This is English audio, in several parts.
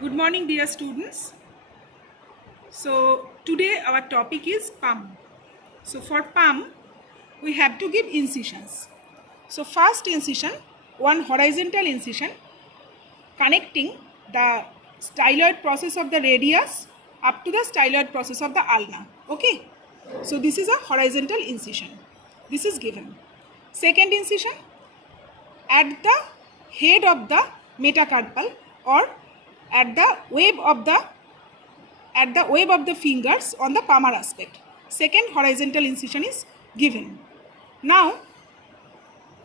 Good morning, dear students. So today our topic is palm. So for palm, we have to give incisions. So first incision, one horizontal incision connecting the styloid process of the radius up to the styloid process of the ulna. Okay. So this is a horizontal incision. This is given. Second incision at the head of the metacarpal or at the wave of the fingers on the palmar aspect. Second horizontal incision is given. Now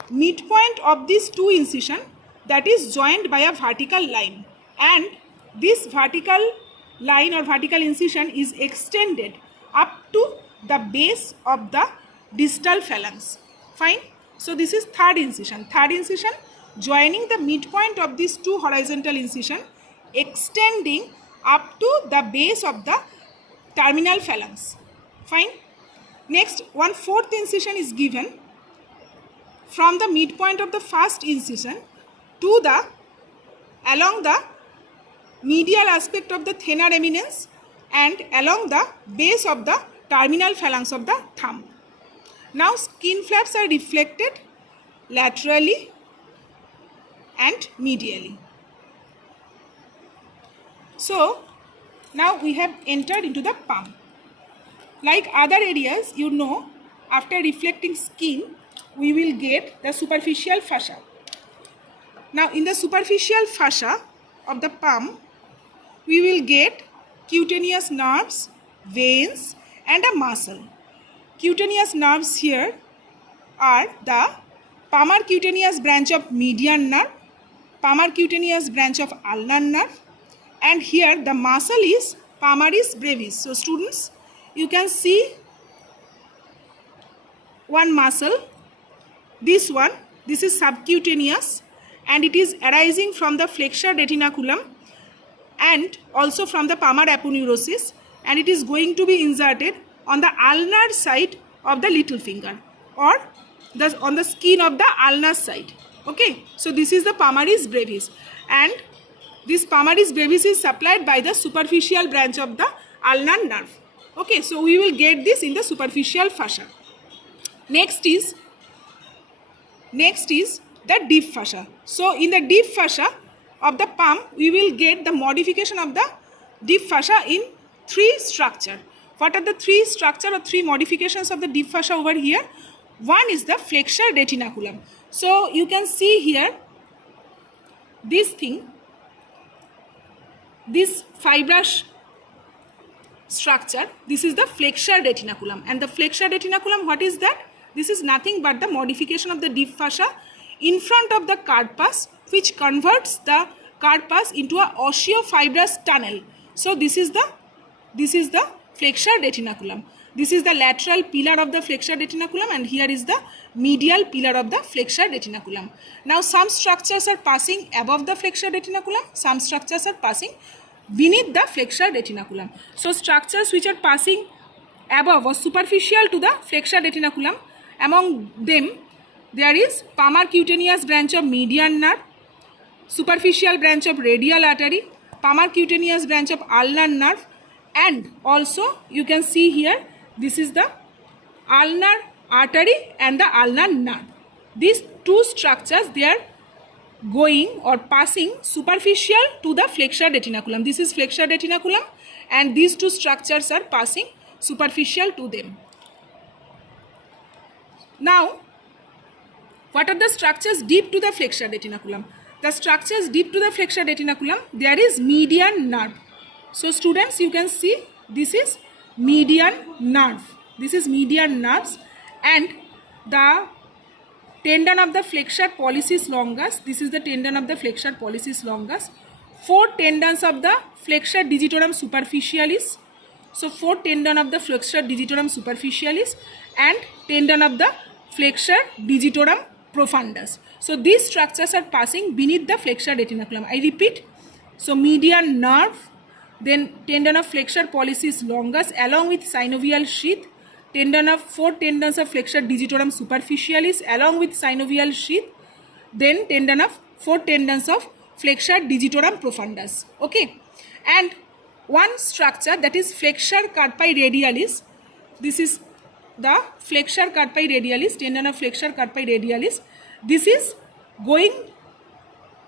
midpoint of these two incision that is joined by a vertical line, and this vertical line or vertical incision is extended up to the base of the distal phalanx. Fine. So this is third incision. Third incision joining the midpoint of these two horizontal incision, extending up to the base of the terminal phalanx. Fine. Next, one fourth incision is given from the midpoint of the first incision to the along the medial aspect of the thenar eminence and along the base of the terminal phalanx of the thumb. Now skin flaps are reflected laterally and medially. So now we have entered into the palm. Like other areas, you know, after reflecting skin, we will get the superficial fascia. Now in the superficial fascia of the palm, we will get cutaneous nerves, veins and a muscle. Cutaneous nerves here are the palmar cutaneous branch of median nerve, palmar cutaneous branch of ulnar nerve, and here the muscle is palmaris brevis. So students, you can see one muscle, this one, this is subcutaneous and it is arising from the flexure retinaculum and also from the palmar aponeurosis, and it is going to be inserted on the ulnar side of the little finger or on the skin of the ulnar side. Okay, so this is the palmaris brevis, and this palmaris brevis is supplied by the superficial branch of the ulnar nerve. Okay, so we will get this in the superficial fascia. Next is the deep fascia. So in the deep fascia of the palm, we will get the modification of the deep fascia in three structure. What are the three structure or three modifications of the deep fascia over here? One is the flexure retinaculum. So you can see here this thing, this fibrous structure, this is the flexure retinaculum, and the flexure retinaculum, what is that? This is nothing but the modification of the deep fascia in front of the carpus, which converts the carpus into a osseofibrous tunnel. So this is the flexure retinaculum. This is the lateral pillar of the flexure retinaculum, and here is the medial pillar of the flexure retinaculum. Now some structures are passing above the flexure retinaculum, some structures are passing beneath the flexure retinaculum. So structures which are passing above or superficial to the flexure retinaculum, among them there is palmar cutaneous branch of median nerve, superficial branch of radial artery, palmar cutaneous branch of ulnar nerve, and also you can see here this is the ulnar artery and the ulnar nerve. These two structures, they are going or passing superficial to the flexure retinaculum. This is flexure retinaculum and these two structures are passing superficial to them. Now what are the structures deep to the flexure retinaculum? The structures deep to the flexure retinaculum, there is median nerve. So students, you can see this is median nerve. This is median nerves, and the tendon of the flexure pollicis longus, this is the tendon of the flexure pollicis longus. Four tendons of the flexure digitorum superficialis. So four tendon of the flexure digitorum superficialis and tendon of the flexure digitorum profundus. So these structures are passing beneath the flexure retinaculum. I repeat, so median nerve, then tendon of flexure pollicis longus along with synovial sheath, tendon of four tendons of flexure digitorum superficialis along with synovial sheath, then tendon of four tendons of flexure digitorum profundus. Okay, and one structure, that is flexure carpi radialis. This is the flexure carpi radialis, tendon of flexure carpi radialis. This is going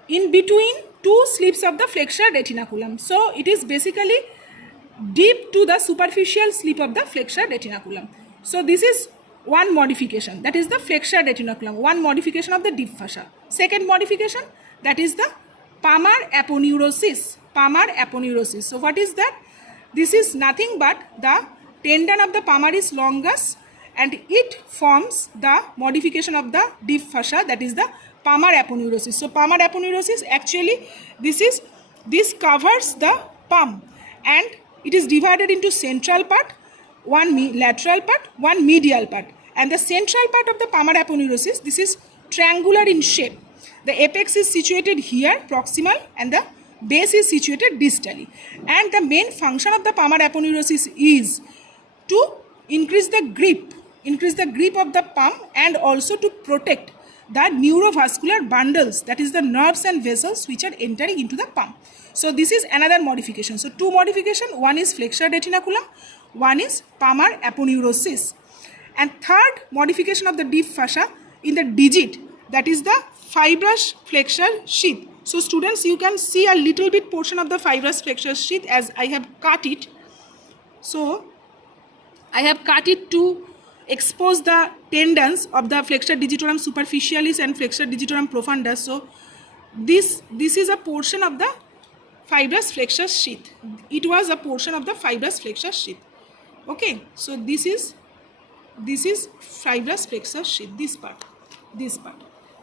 in between two slips of the flexure retinaculum. So it is basically deep to the superficial slip of the flexure retinaculum. So this is one modification, that is the flexure retinaculum, one modification of the deep fascia. Second modification, that is the palmar aponeurosis. Palmar aponeurosis. So what is that? This is nothing but the tendon of the palmaris longus, and it forms the modification of the deep fascia, that is the palmar aponeurosis. So palmar aponeurosis, actually this covers the palm, and it is divided into central part, one lateral part, one medial part, and the central part of the palmar aponeurosis, this is triangular in shape. The apex is situated here, proximal, and the base is situated distally. And the main function of the palmar aponeurosis is to increase the grip of the palm, and also to protect the neurovascular bundles, that is the nerves and vessels which are entering into the palm. So this is another modification. So two modification, one is flexure retinaculum, one is palmar aponeurosis. And third modification of the deep fascia in the digit, that is the fibrous flexure sheath. So students, you can see a little bit portion of the fibrous flexure sheath as I have cut it. So I have cut it to expose the tendons of the flexure digitorum superficialis and flexure digitorum profundus. So this is a portion of the fibrous flexure sheath. It was a portion of the fibrous flexure sheath. Okay, so this is fibrous flexure sheath, this part.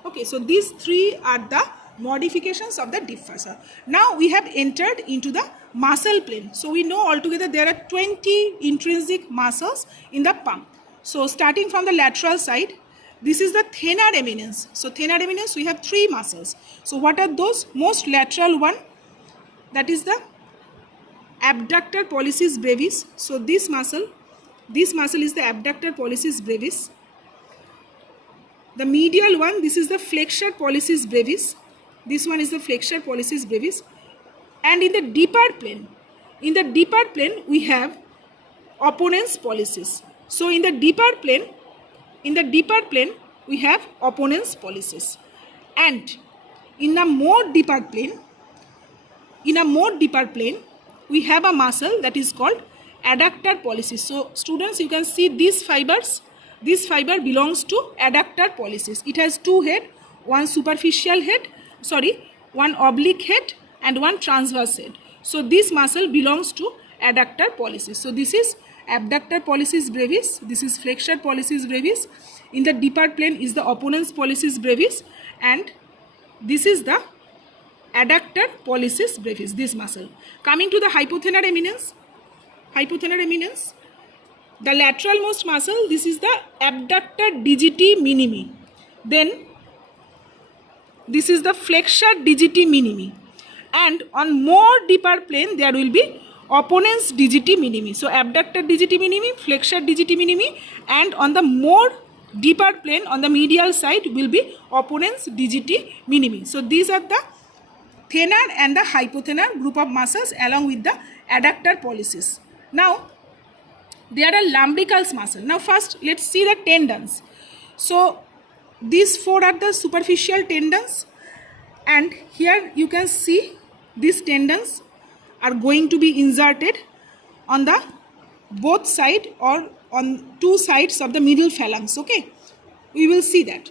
Okay, so these three are the modifications of the deep fascia. Now we have entered into the muscle plane. So we know altogether there are 20 intrinsic muscles in the palm. So starting from the lateral side, this is the thenar eminence. So thenar eminence, we have three muscles. So what are those? Most lateral one, that is the abductor pollicis brevis. So this muscle is the abductor pollicis brevis. The medial one, this is the flexure pollicis brevis. This one is the flexure pollicis brevis. And in the deeper plane, we have opponens pollicis. So in the deeper plane, we have opponens pollicis. And in a more deeper plane, we have a muscle that is called adductor pollicis. So students, you can see these fibers. This fiber belongs to adductor pollicis. It has two heads, one oblique head and one transverse head. So this muscle belongs to adductor pollicis. So this is abductor pollicis brevis, this is flexure pollicis brevis. In the deeper plane is the opponens pollicis brevis, and this is the adductor pollicis brevis, this muscle. Coming to the hypothenar eminence, the lateral most muscle, this is the abductor digiti minimi. Then this is the flexure digiti minimi. And on more deeper plane, there will be opponens digiti minimi. So abductor digiti minimi, flexure digiti minimi, and on the more deeper plane, on the medial side, will be opponens digiti minimi. So these are the thenar and the hypothenar group of muscles along with the adductor pollicis. Now there are lumbricals muscle. Now first let's see the tendons. So these four are the superficial tendons, and here you can see these tendons are going to be inserted on the both side or on two sides of the middle phalanx. Okay, we will see that.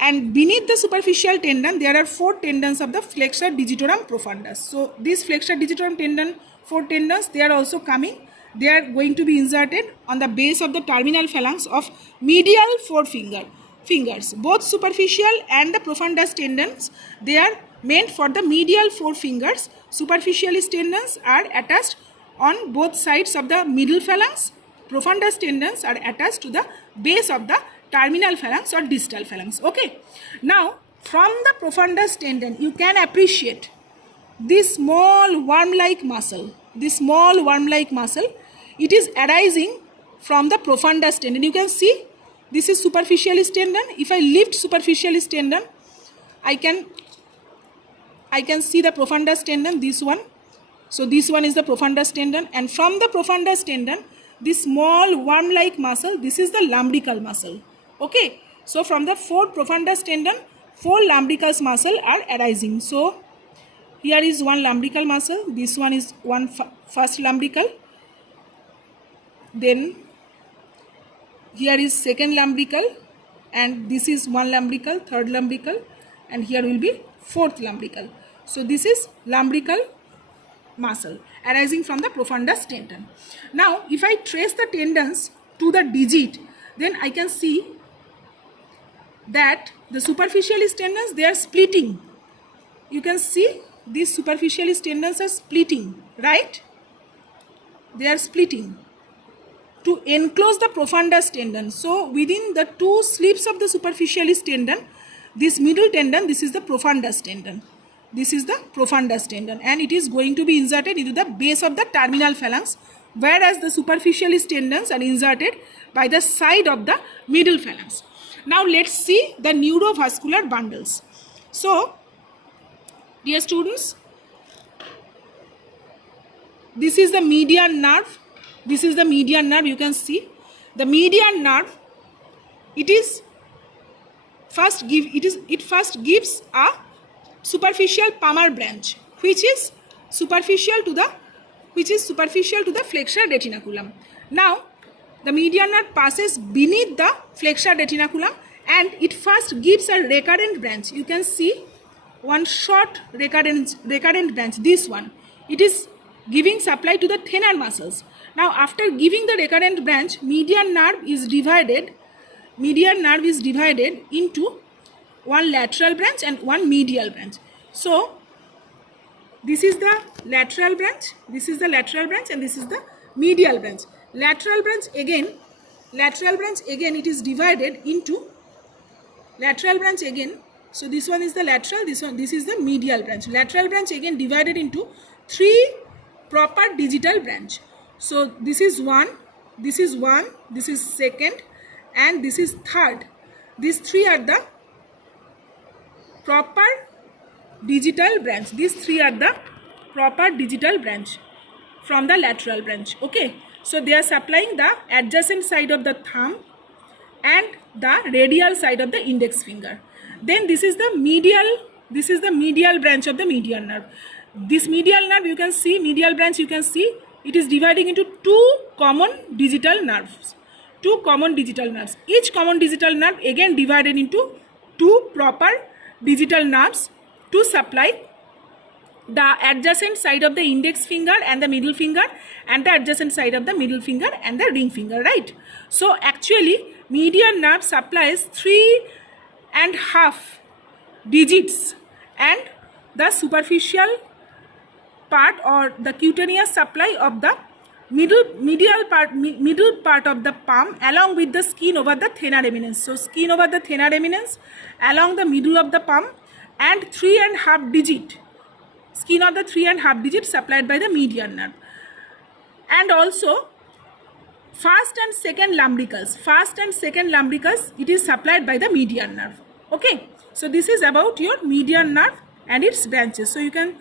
And beneath the superficial tendon, there are four tendons of the flexure digitorum profundus. So this flexure digitorum tendon, four tendons, they are also coming. They are going to be inserted on the base of the terminal phalanx of medial four fingers. Both superficial and the profundus tendons, they are meant for the medial four fingers. Superficialis tendons are attached on both sides of the middle phalanx. Profundus tendons are attached to the base of the terminal phalanx or distal phalanx. Okay. Now from the profundus tendon, you can appreciate this small worm-like muscle. It is arising from the profundus tendon. You can see this is superficialis tendon. If I lift superficialis tendon, I can see the profundus tendon, this one. So this one is the profundus tendon, and from the profundus tendon, this small worm-like muscle, this is the lumbrical muscle. Okay, so from the 4 profundus tendon, 4 lumbricals muscle are arising. So here is one lumbrical muscle, this one is one first lumbrical, then here is second lumbrical, and this is one lumbrical, third lumbrical, and here will be fourth lumbrical. So this is lumbrical muscle arising from the profundus tendon. Now if I trace the tendons to the digit, then I can see that the superficialis tendons, they are splitting. You can see these superficialis tendons are splitting, right? They are splitting to enclose the profundus tendon. So within the 2 slips of the superficialis tendon, this middle tendon, this is the profundus tendon. This is the profundus tendon, and it is going to be inserted into the base of the terminal phalanx, whereas the superficialis tendons are inserted by the side of the middle phalanx. Now let's see the neurovascular bundles. So dear students, this is the median nerve. This is the median nerve. You can see the median nerve. It first gives a superficial palmar branch, which is superficial to the flexure retinaculum. Now the median nerve passes beneath the flexure retinaculum, and it first gives a recurrent branch. You can see one short recurrent branch, this one. It is giving supply to the thenar muscles. Now after giving the recurrent branch, median nerve is divided into one lateral branch and one medial branch. So this is the lateral branch, and this is the medial branch. Lateral branch again, it is divided into so this one is the lateral, this is the medial branch. Lateral branch again divided into 3 proper digital branch. So this is one, this is second, and this is third. These 3 are the proper digital branch. These 3 are the proper digital branch from the lateral branch. Okay, so they are supplying the adjacent side of the thumb and the radial side of the index finger. Then this is the medial branch of the median nerve. This medial nerve, you can see, medial branch, you can see it is dividing into 2 common digital nerves. Each common digital nerve again divided into 2 proper digital nerves to supply the adjacent side of the index finger and the middle finger, and the adjacent side of the middle finger and the ring finger, right? So actually median nerve supplies 3.5 digits, and the superficial part or the cutaneous supply of the middle part of the palm along with the skin over the thenar eminence. So skin over the thenar eminence along the middle of the palm, and 3.5 digit, skin of the 3.5 digit supplied by the median nerve. And also first and second lumbricals, it is supplied by the median nerve. Okay, so this is about your median nerve and its branches. So you can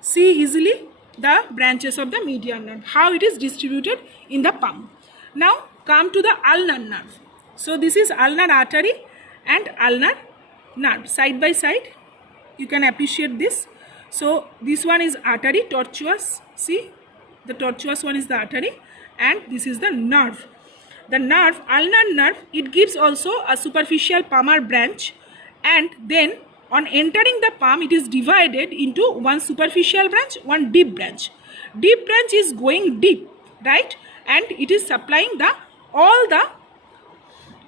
see easily the branches of the median nerve, how it is distributed in the palm. Now come to the ulnar nerve. So this is ulnar artery and ulnar nerve side by side. You can appreciate this. So this one is artery, tortuous. See, the tortuous one is the artery, and this is the nerve. The nerve, ulnar nerve, it gives also a superficial palmar branch, and then on entering the palm, it is divided into one superficial branch, one deep branch. Deep branch is going deep, right? And it is supplying all the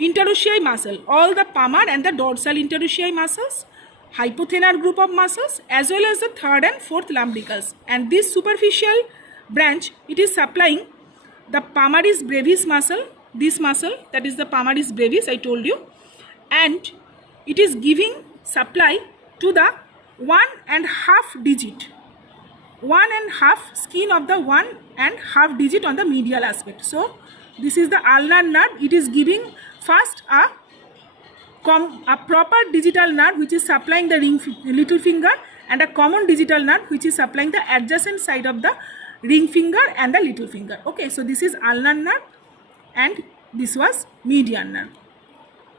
interossei muscle, all the palmar and the dorsal interossei muscles, hypothenar group of muscles, as well as the third and fourth lumbricals. And this superficial branch, it is supplying the palmaris brevis muscle, this muscle, that is the palmaris brevis, I told you, and it is giving supply to the 1.5 digit, 1.5 skin of the 1.5 digit on the medial aspect. So this is the ulnar nerve. It is giving first a proper digital nerve which is supplying the little finger, and a common digital nerve which is supplying the adjacent side of the ring finger and the little finger. Okay, so this is ulnar nerve and this was median nerve.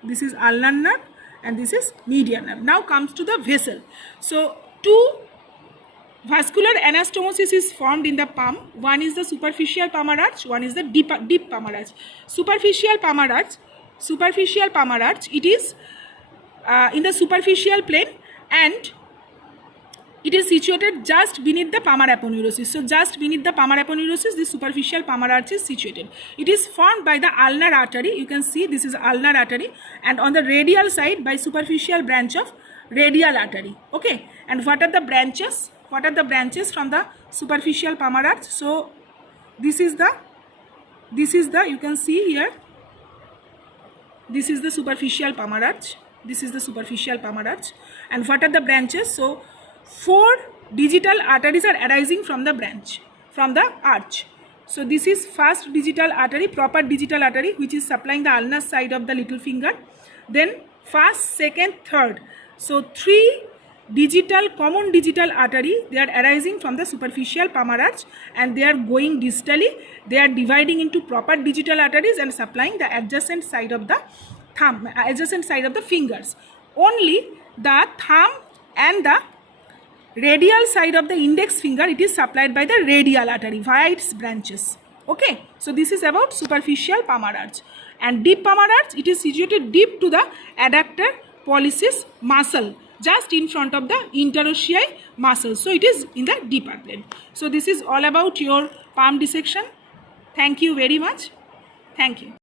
This is ulnar nerve and this is median nerve. Now comes to the vessel. So two vascular anastomosis is formed in the palm. One is the superficial palmar arch, one is the deep palmar arch. Superficial palmar arch, it is in the superficial plane and it is situated just beneath the palmar aponeurosis. So just beneath the palmar aponeurosis, this superficial palmar arch is situated. It is formed by the ulnar artery. You can see this is ulnar artery, and on the radial side by superficial branch of radial artery. Okay, and what are the branches? What are the branches from the superficial palmar arch? So this is the you can see here, this is the superficial palmar arch. This is the superficial palmar arch. And what are the branches? So 4 digital arteries are arising from the branch, from the arch. So this is first digital artery, proper digital artery, which is supplying the ulnar side of the little finger. Then first, second, third. So 3 digital, common digital artery, they are arising from the superficial palmar arch and they are going distally. They are dividing into proper digital arteries and supplying the adjacent side of the thumb, adjacent side of the fingers. Only the thumb and the radial side of the index finger, it is supplied by the radial artery via its branches. Okay, so this is about superficial palmar arch. And deep palmar arch, it is situated deep to the adductor pollicis muscle, just in front of the interossei muscle. So it is in the deeper plane. So this is all about your palm dissection. Thank you very much. Thank you.